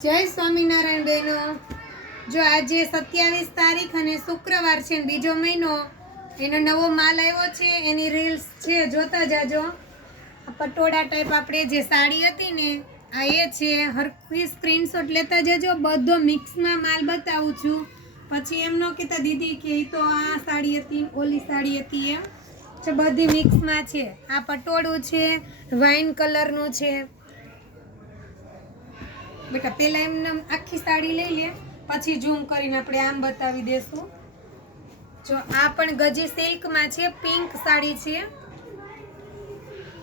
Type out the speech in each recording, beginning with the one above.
જય સ્વામિનારાયણ બહેનો। જો આજે 27 તારીખ અને શુક્રવાર છે, બીજો મહિનો, એનો નવો માલ આવ્યો છે, એની રીલ્સ છે, જોતા જાજો। પટોળા ટાઈપ આપણે જે સાડી હતી ને આ એ છે, હરખી સ્ક્રીનશોટ લેતા જજો। બધો મિક્સમાં માલ બતાવું છું, પછી એમ ન કહેતા દીદી કે તો આ સાડી હતી ઓલી સાડી હતી, એમ છે બધી મિક્સમાં છે। આ પટોળું છે, વાઇન કલરનું છે। બેટા પહેલા એમને આખી સાડી લઈ લે, પછી ઝૂમ કરીને આપણે આમ બતાવી દેશું। જો આ પણ ગજી સિલ્કમાં છે, પિંક સાડી છે।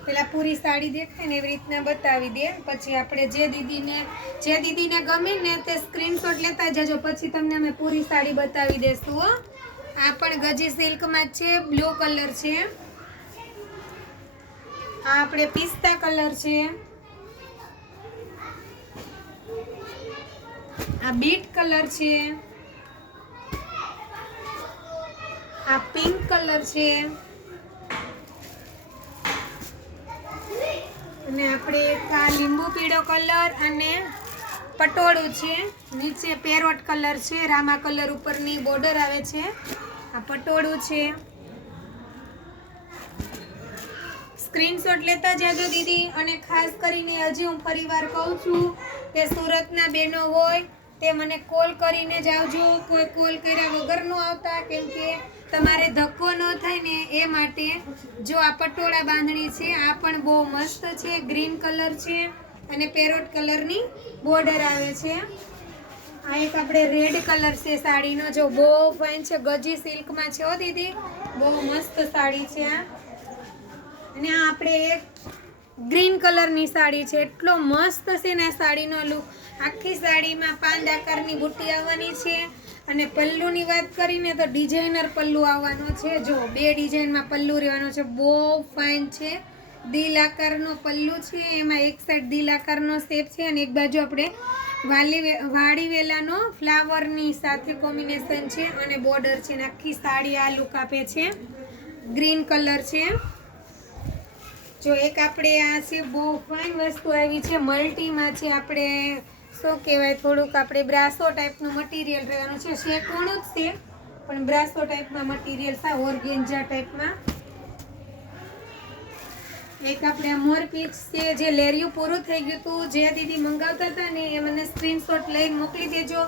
પેલા પૂરી સાડી દેખાય ને એવી રીતના બતાવી દે, પછી આપણે જે દીદીને ગમે ને તે સ્ક્રીનશોટ લેતા જજો, પછી તમને અમે પૂરી સાડી બતાવી દેશું હો। આ પણ ગજી સિલ્કમાં છે, બ્લુ કલર છે। આ આપણે પિસ્તા કલર છે। આ બીટ કલર છે। આ પિંક કલર છે। અને આપણે એક આ લીંબુ પીળો કલર અને પટોળું છે, નીચે પેરોટ કલર છે, રામા કલર ઉપરની બોર્ડર આવે છે। આ પટોળું છે। સ્ક્રીનશોટ લેતા જાજો દીદી। અને ખાસ કરીને હજી હું ફરીવાર કહું છું કે સુરતના બહેનો હોય તે મને કોલ કરીને જાવજો, કોઈ કોલ કર્યા વગર ન આવતા, કેમ કે તમારે ધક્કો ન થાય ને એ માટે। જો આ પટોળા બાંધણી છે, આ પણ બહુ મસ્ત છે, ગ્રીન કલર છે અને પેરોટ કલરની બોર્ડર આવે છે। આ એક આપણે રેડ કલર છે સાડીનો, જો બહુ ફાઇન છે, ગજી સિલ્કમાં છે હો દીદી, બહુ મસ્ત સાડી છે આ। અને આ આપણે એક ગ્રીન કલરની સાડી છે, એટલો મસ્ત છે ને આ સાડીનો લુક। આખી સાડીમાં પાંદ આકારની બુટ્ટી આવવાની છે, અને પલ્લુની વાત કરીને તો ડિઝાઇનર પલ્લુ આવવાનો છે। જો બે ડિઝાઇનમાં પલ્લુ રહેવાનો છે, બહુ ફાઇન છે। દિલ આકારનો પલ્લુ છે, એમાં એક સાઈડ દિલ આકારનો શેપ છે અને એક બાજુ આપણે વાડી વેલાનો ફ્લાવરની સાથે કોમ્બિનેશન છે અને બોર્ડર છે, અને આખી સાડી આ લુક આપે છે। ગ્રીન કલર છે। જો એક આપણે આ છે, બહુ ફાઇન વસ્તુ આવી છે, મલ્ટીમાં છે, આપણે શું કહેવાય, થોડુંક આપણે બ્રાસો ટાઈપનું મટીરિયલ રહેવાનું છે, શેકોણું જ છે પણ બ્રાસો ટાઈપમાં મટીરિયલ છે, ઓર્ગેન્જા ટાઈપમાં। એક આપણે આ મોરપીંછ છે, જે લેરિયું પૂરું થઈ ગયું હતું, જે દીદી મંગાવતા હતા ને એ મને સ્ક્રીનશોટ લઈને મોકલી દેજો।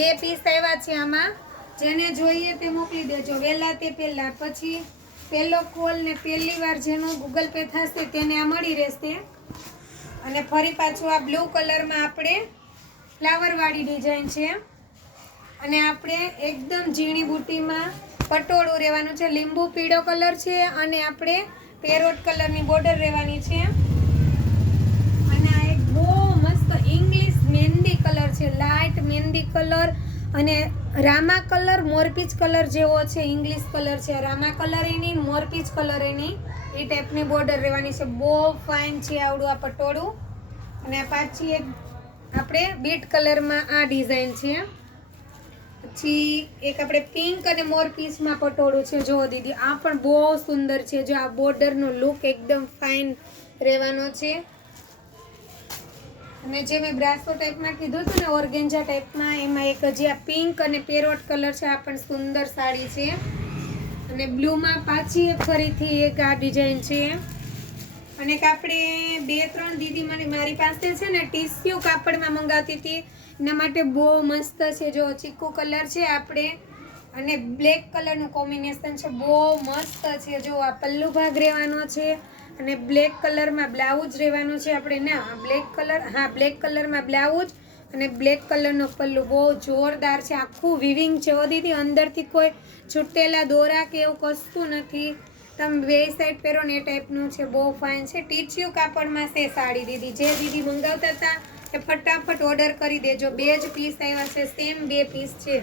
2 પીસ આવ્યા છે આમાં, જેને જોઈએ તે મોકલી દેજો વહેલા તે પહેલા, પછી પહેલો કોલ ને પહેલી વાર જેનો ગૂગલ પે થશે તેને આ મળી રહેશે। અને ફરી પાછું આ બ્લુ કલરમાં આપણે ફ્લાવરવાળી ડિઝાઇન છે, અને આપણે એકદમ ઝીણી બુટીમાં પટોળું રહેવાનું છે, લીંબુ પીળો કલર છે અને આપણે પેરોટ કલરની બોર્ડર રહેવાની છે। અને આ એક બહુ મસ્ત ઇંગ્લિશ મહેંદી કલર છે, લાઇટ મહેંદી કલર અને રામા કલર મોરપીંછ કલર જેવો છે, ઇંગ્લિશ કલર છે, રામા કલર એની મોરપીંછ કલર એની એ ટાઈપની બોર્ડર રહેવાની છે, બહુ ફાઇન છે આવડું આ પટોળું। અને પાછી એક આપણે બીટ કલરમાં આ ડિઝાઇન છે, પછી એક આપણે પિંક અને મોરપીંછમાં પટોળું છે, જો દીદી આ પણ બહુ સુંદર છે। જો આ બોર્ડરનો લુક એકદમ ફાઇન રહેવાનો છે, અને જે મેં બ્રાસો ટાઈપમાં કીધું હતું ને ઓર્ગેન્જા ટાઈપમાં, એમાં એક હજી આ પિંક અને પેરોટ કલર છે, આ પણ સુંદર સાડી છે। અને બ્લુમાં પાછી ફરીથી એક આ ડિઝાઇન છે। અને એક આપણે 2-3 દીદી મારી પાસે છે ને ટીસ્યુ કાપડમાં મંગાવતી હતી, એના માટે બહુ મસ્ત છે। જો ચીકુ કલર છે આપણે અને બ્લેક કલરનું કોમ્બિનેશન છે, બહુ મસ્ત છે। જો આ પલ્લુ ભાગ રહેવાનો છે અને બ્લેક કલરમાં બ્લાઉઝ રહેવાનું છે, આપણે ના બ્લેક કલરમાં બ્લાઉઝ અને બ્લેક કલરનો પલ્લુ, બહુ જોરદાર છે। આખું વિવિંગ છે હો દીદી, અંદરથી કોઈ છૂટેલા દોરા કે એવું કશું નથી, તમે બે સાઈડ પહેરો ને એ ટાઈપનું છે, બહુ ફાઇન છે। ટીચ્યુ કાપડમાં છે સાડી દીદી, જે દીદી મંગાવતા હતા એ ફટાફટ ઓર્ડર કરી દેજો। 2 જ પીસ આવ્યા છે, સેમ 2 પીસ છે।